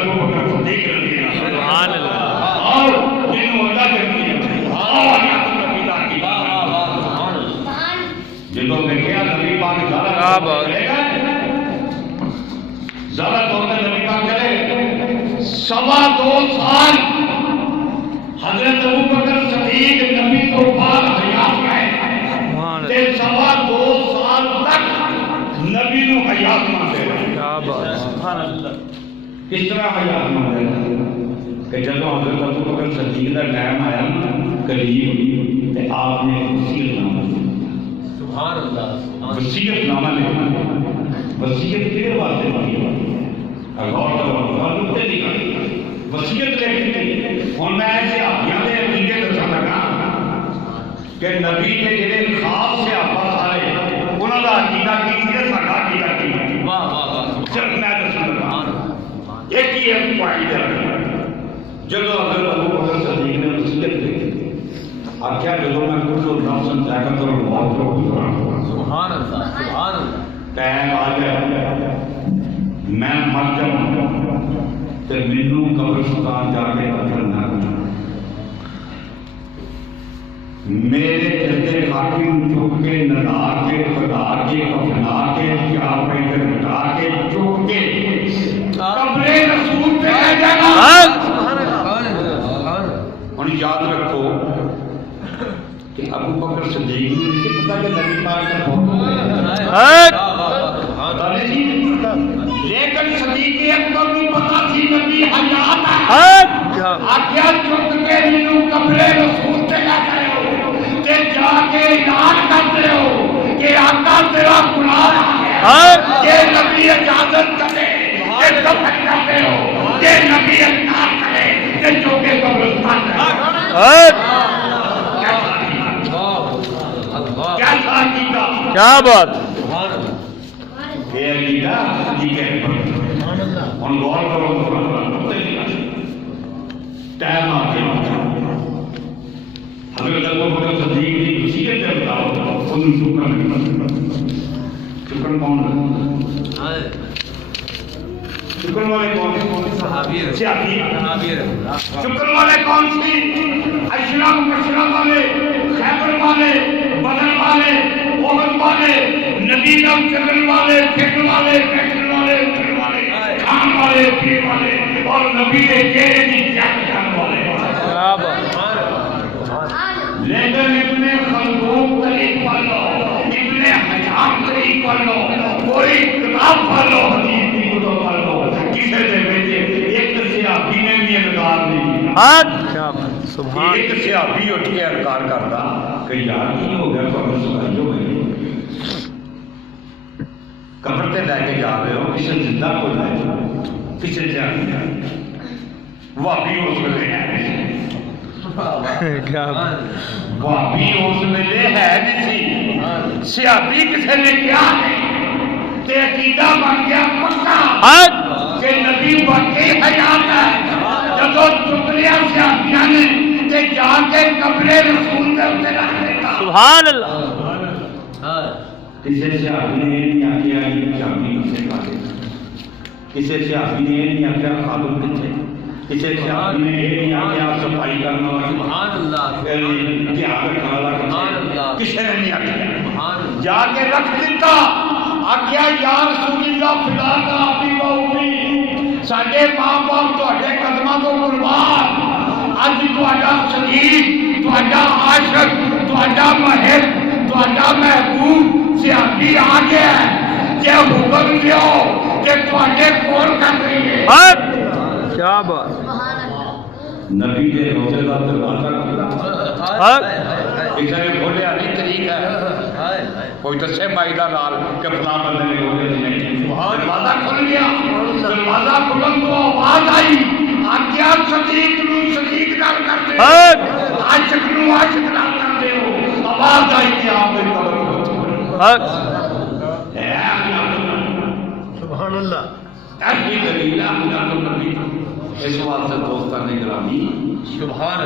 ابو بکر صدیق رضی اللہ عنہ سبحان اللہ اور جنہوں اللہ کرتی ہے اور یا تو نبی دا کی جنہوں میں کیا نبی پاک زیادہ کرے گا زیادہ طور پر نبی پاک کرے 2.25 سال حضرت ابو بکر صدیق نبی تو بعد حیات رہے تے 2.25 سال تک نبی نو حیات مانتے رہے سبحان اللہ کس طرح حیات مانتے رہے کہ جب حضرت ابو بکر صدیق کا ٹائم آیا قریب تے آپ نے وصیت نامہ سبحان اللہ وصیت نامہ لکھا وصیت کس واسطے لکھی غور کرو نقطے لکھا وصیت لکھی ہن میں صحابیاں دے عقیدے دساں لگا کہ نبی کے جڑے خاص صحابہ سارے انہاں دا عقیدہ کی سی ساڈا عقیدہ کی واہ واہ واہ صرف میں دساں لگا ایک ہی پوائنٹ ہے جدو حضرت ابو بکر صدیق نے وصیت لکھی آخیا جدو میں کل نفس ذائقۃ الموت کو سبحان اللہ سبحان اللہ ٹائم آ گیا میں مر جاؤں تو مینوں قبرستان جا کے قتل نہ کرنا میرے جلدے حاکم چک کے نڈا کے خدا کے کفنا کے چار پینٹ ہٹا کے چک کے قبر رسول پہ لے جانا ہن یاد رکھو کہ ابو بکر صدیق نے اسے پتا کہ نبی پاک کا بہت لیکن صدیق اکبر کو پتا تھی نبی حیات ہے آکھیا چک کے مینوں قبر رسول تے لے جاؤ تے جا کے اعلان کرتے ہو کہ آقا تیرا گناہ ہے کہ نبی اجازت کرے کہ دفن کرتے ہو کہ نبی انکار کرے کہ جو کہ قبرستان کیا بات یہ عقیدہ ٹھیک ہے ہن غور کرو ٹائم آ گیا حضرت ابو بکر صدیق کی وصیت ہے بتاؤ ان شکر کون شکر والے کون صحابی شکر والے کون سی اشراف مشرف والے خیبر والے بدر والے احد والے نبی نام چلن والے پھرن والے بیٹھن والے اٹھن والے کھان والے پیر والے اور نبی کے چہرے کی چاک جان والے لیکن ابن خلدون طریق پڑھ لو ابن حجام طریق پڑھ لو کوئی کتاب پڑھ لو حدیث کی کتب پڑھ لو کسی نے بیٹے ایک صحابی نے بھی انکار نہیں کیا سبحان ایک صحابی اٹھ کے انکار کرتا کہ یار کی ہو گیا قبر سفائی ہو گئی قبر تے لے کے جا رہے ہو کسی زندہ کو لے جاؤ کسی سے وابی اس ویلے ہے وابی اس ویلے ہے نہیں سی صحابی کسی نے کیا تے عقیدہ بن گیا پکا کہ نبی واقعی حیات ہے جدو چکلیا صحابیاں نے تے جا کے قبر رسول دے اوتے رکھ دیتا سبحان اللہ کسی صحابی نے یہ نہیں آخیا یہ صحابی کسے کھا دے کسی صحابی نے یہ نہیں آخیا خالد کتنے کسی صحابی نے یہ نہیں آخیا صفائی کرنا سبحان اللہ دھیان رکھنے والا کسی نے نہیں آخیا جا کے رکھ دیتا آخیا یا رسول اللہ فدا کا آبی و امی ساڈے ماں باپ تواڈے قدماں تو قربان اج تواڈا شہید تواڈا عاشق تواڈا محب تواڈا محبوب صحابی آ گیا ہے جے حکم دیو کہ تواڈے کول کر رہی ہے کیا بات نبی کے روزے دا دروازہ کھلا کسی نے کھولیا نہیں طریقہ ہے کوئی دسے مائی دا لال کہ فلاں بندے نے روزے نہیں دروازہ کھل گیا دروازہ کھلن تو آواز آئی آگیا صدیق نو صدیق نال کرتے ہو عاشق نو عاشق نال کرتے ہو آواز آئی کہ آپ نے قبر سبحان اللہ ایسی دلیل ہے نبی اس واسطے دوستان گرامی سبحان اللہ